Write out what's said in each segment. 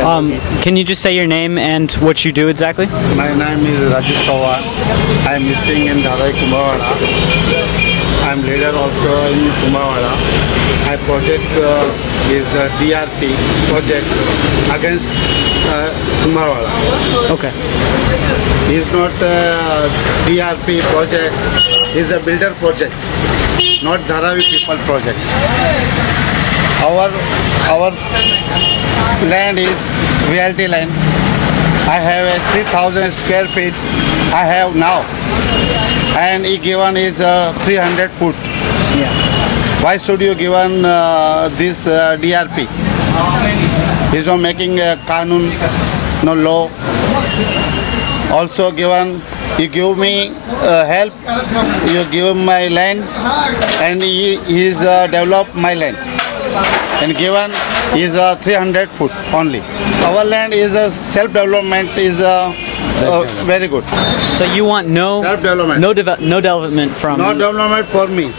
Can you just say your name and what you do exactly? My name is Rajesh Chauhan. I am staying in Dharai, Kumbhawada. I am leader also in Kumbhawada. My project is the DRP project against Kumbhawada. Okay. It's not a DRP project. It's a builder project, not Dharavi people project. Our land is realty land. I have a 3,000 square feet. I have now, and he given is 300 foot. Yeah. Why should you given this DRP? He's not making a kanun, no law. Also given, you give me help. You give my land, and he is develop my land. And given is 300 foot only. Our land is self-development is very good. So you want Self-development. no development from... No development for me.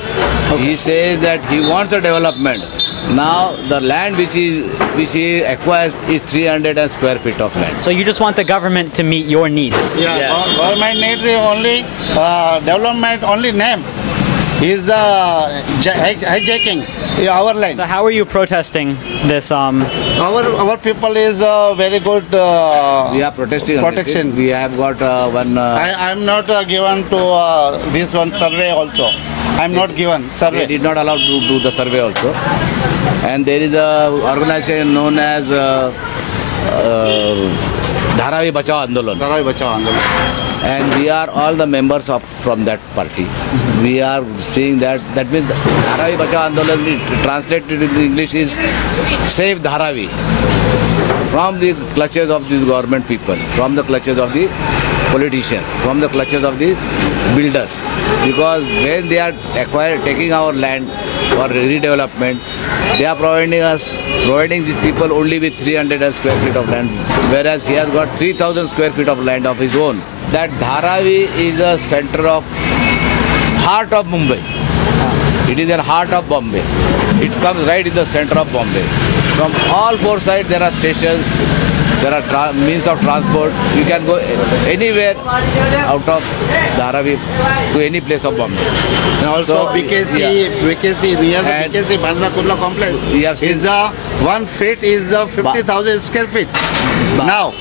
He says that he wants a development. Now the land which he acquires is 300 square feet of land. So you just want the government to meet your needs? Yeah, Yes. government needs only development, only name. Is hijacking our land. So how are you protesting this? Our people is very good We are protesting. protection. We have got one. I am not given to this one survey also. I am not given They survey. did not allow to do the survey also. And there is a organization known as Dharavi Bachao Andolan. Dharai Bachao Andolan. And we are all the members of from that party. We are seeing that means Dharavi Bachao Andolan translated in English is Save Dharavi from the clutches of these government people, from the clutches of the politicians, from the clutches of the builders. Because when they are taking our land for redevelopment, they are providing these people only with 300 square feet of land, whereas he has got 3,000 square feet of land of his own. That Dharavi is a center of heart of Mumbai. It is the heart of Bombay. It comes right in the center of Bombay. From all four sides there are stations, there are means of transport. You can go anywhere out of Dharavi to any place of Bombay. And also So, BKC, yeah. BKC near the And- BKC Bandra Kurla complex We have seen- is 1 feet is 50,000 square feet. Now,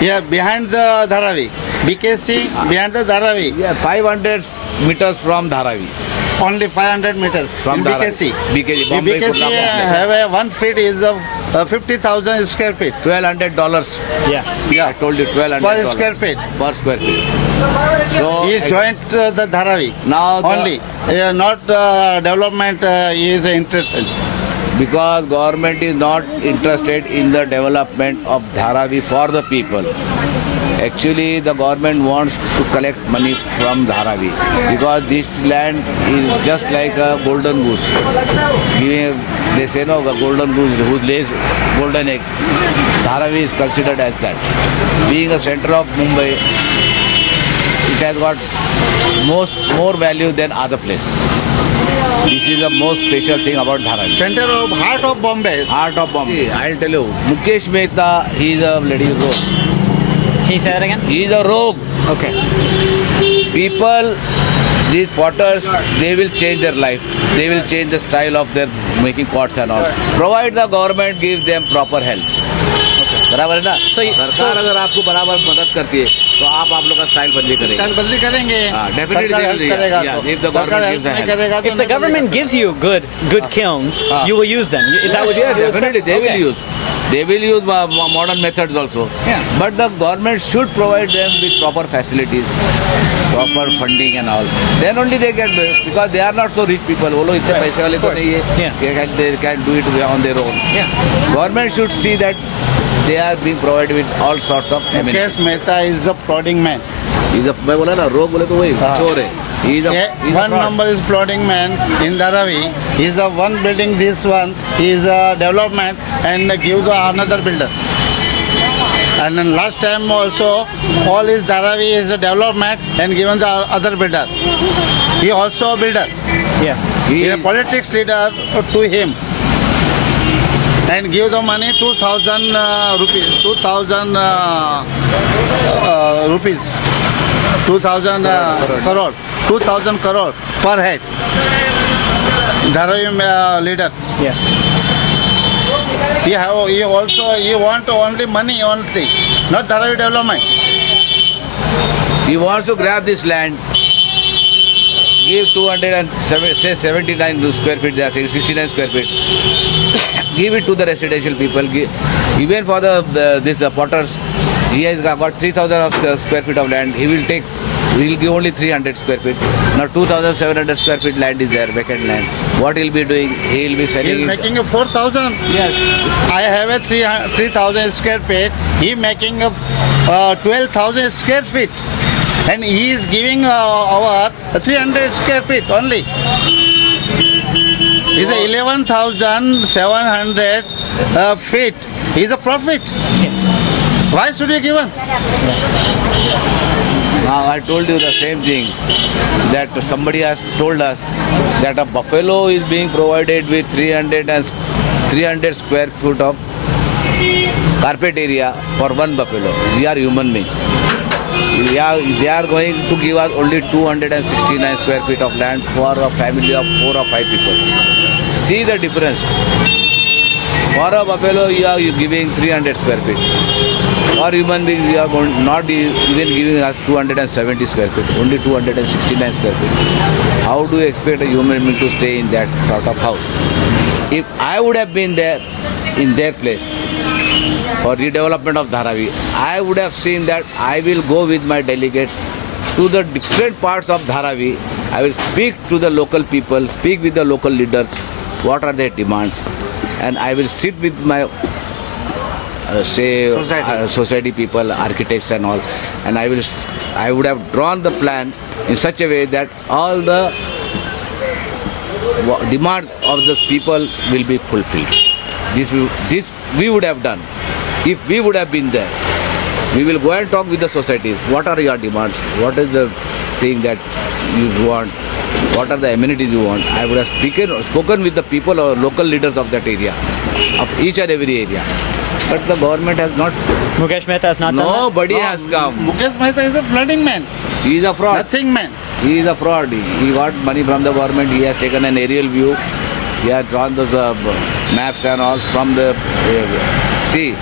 yeah, behind the Dharavi, BKC behind the Dharavi, Yeah, 500 meters from Dharavi. only 500 meters From in Dharavi. BKC. BKC, In Bombay BKC Kurla complex. have a 1 feet is 50,000 square feet. $1,200. yeah. Yeah, I told you $1,200 per square feet. Per square feet. So He is joint the Dharavi now the- only. Not development he is interested. because government is not interested in the development of Dharavi for the people. Actually, the government wants to collect money from Dharavi because this land is just like a golden goose. They say no, a golden goose who lays golden eggs. Dharavi is considered as that. Being a center of Mumbai, it has got more value than other place. This is the most special thing about Dharavi. Center of heart of Bombay. Heart of Bombay. I'll tell you, Mukesh Mehta, he is a bloody rogue. Can you say that again? He is a rogue. Okay. People, these potters, they will change their life. They will change the style of their making pots and all. Provide the government gives them proper help. बराबर है ना सरकार अगर आपको बराबर मदद करती है तो आप लोग का स्टाइल बदली करेंगे स्टाइल बदली करेंगे definitely सरकार they हेल्प will, करेगा yeah, तो if the सरकार government हेल्प gives a नहीं help. करेगा तो If the government gives you good kilns, you will use them. Is that what Yeah, you definitely they Okay. will use. They will use modern methods also. Yeah. But the government should provide them with proper facilities, proper funding and all. Then only they can do it because they are not so rich people. वो लोग इतने पैसे वाले तो नहीं है. Yeah. They can do it on their own. Yeah. Government should see that they are being provided with all sorts of amenities. Mukesh Mehta is the plodding man. मैं बोला ना रोग बोले तो वही चोर है. He is a One fraud. number is plodding man in Dharavi. He is the one building this one. He is a development and give the another builder. And then last time also, all his Dharavi is a development and given the other builder. He also a builder. Yeah. He is a politics leader to him. and give the money 2,000 rupees, 2,000 rupees, 2,000 crore, 2,000 crore per head. Dharavi leaders. Yeah. He want only money only, not Dharavi development. He wants to grab this land, give 79 square feet, they are saying 69 square feet. Give it to the residential people. Even for this potters, he has got 3,000 square feet of land. He will give only 300 square feet. Now 2,700 square feet land is there, vacant land. What he'll be doing? He'll be selling. He is making a 4,000. Yes. I have a 3,000 square feet. He making a 12,000 square feet, and he is giving our 300 square feet only. It's 11,700 feet. Is a profit. Why should you give one? Now I told you the same thing, that somebody has told us that a buffalo is being provided with 300 square foot of carpet area for one buffalo. We are human beings. They are going to give us only 269 square feet of land for a family of 4 or 5 people. See the difference. For a buffalo, you are giving 300 square feet. For human beings, we are not even giving us 270 square feet, only 269 square feet. How do you expect a human being to stay in that sort of house? If I would have been there, in their place, for redevelopment of Dharavi, I would have seen that I will go with my delegates to the different parts of Dharavi. I will speak to the local people, speak with the local leaders, what are their demands, and I will sit with my society people, architects and all, and I would have drawn the plan in such a way that all the demands of the people will be fulfilled. This we would have done if we would have been there. We will go and talk with the societies. What are your demands? What is the thing that you want? What are the amenities you want? I would have spoken with the people or local leaders of that area, of each and every area. But the government has not. Mukesh Mehta has not done that? Nobody has come. Mukesh Mehta is a flooding man. He is a fraud. Nothing man. He is a fraud. He got money from the government. He has taken an aerial view. He has drawn those maps and all from the sea.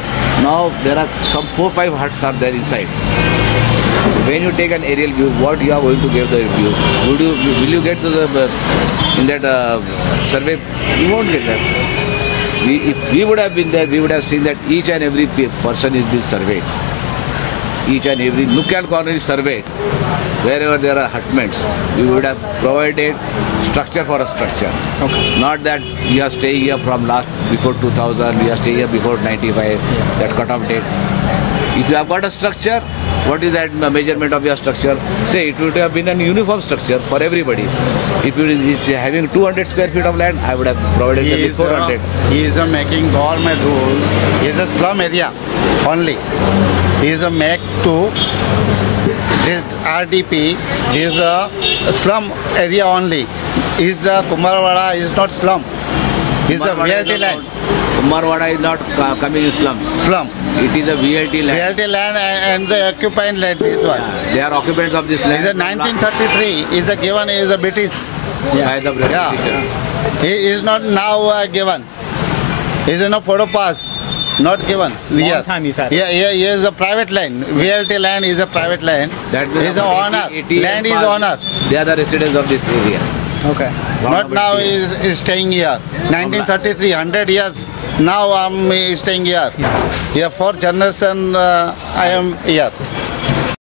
Now there are some 4-5 huts are there inside. When you take an aerial view, what you are going to give the view? Will you get to the in that survey? You won't get that. If we would have been there, we would have seen that each and every person is being surveyed. Each and every nook and corner is surveyed. Wherever there are hutments, we would have provided structure for a structure. Okay. Not that we are staying here from before 2000, we are staying here before 95, that cut-off date. If you have got a structure, what is that measurement of your structure? Say it would have been a uniform structure for everybody. If it is having 200 square feet of land, I would have provided them with 400. He is making government rules. He is a slum area only. He is a make to RDP. He is a slum area only. Is the Kumarwada is not slum. He is a VLT land. Kumarwada is not coming in slums. Slum. It is a VLT land. VLT land and the occupied land. This one. They are occupants of this land. Is a 1933. Is a given. Is a British. By the British. Yeah. He is not now given. He is no photo pass. Not given. Long time you've had it. Yeah, he is a private land. VLT land is a private land. That is a owner. Land is owner. They are the residents of this area. Okay. Not now is staying here. 1933, 100 years. Now I'm staying here. Here 4 generations I am here.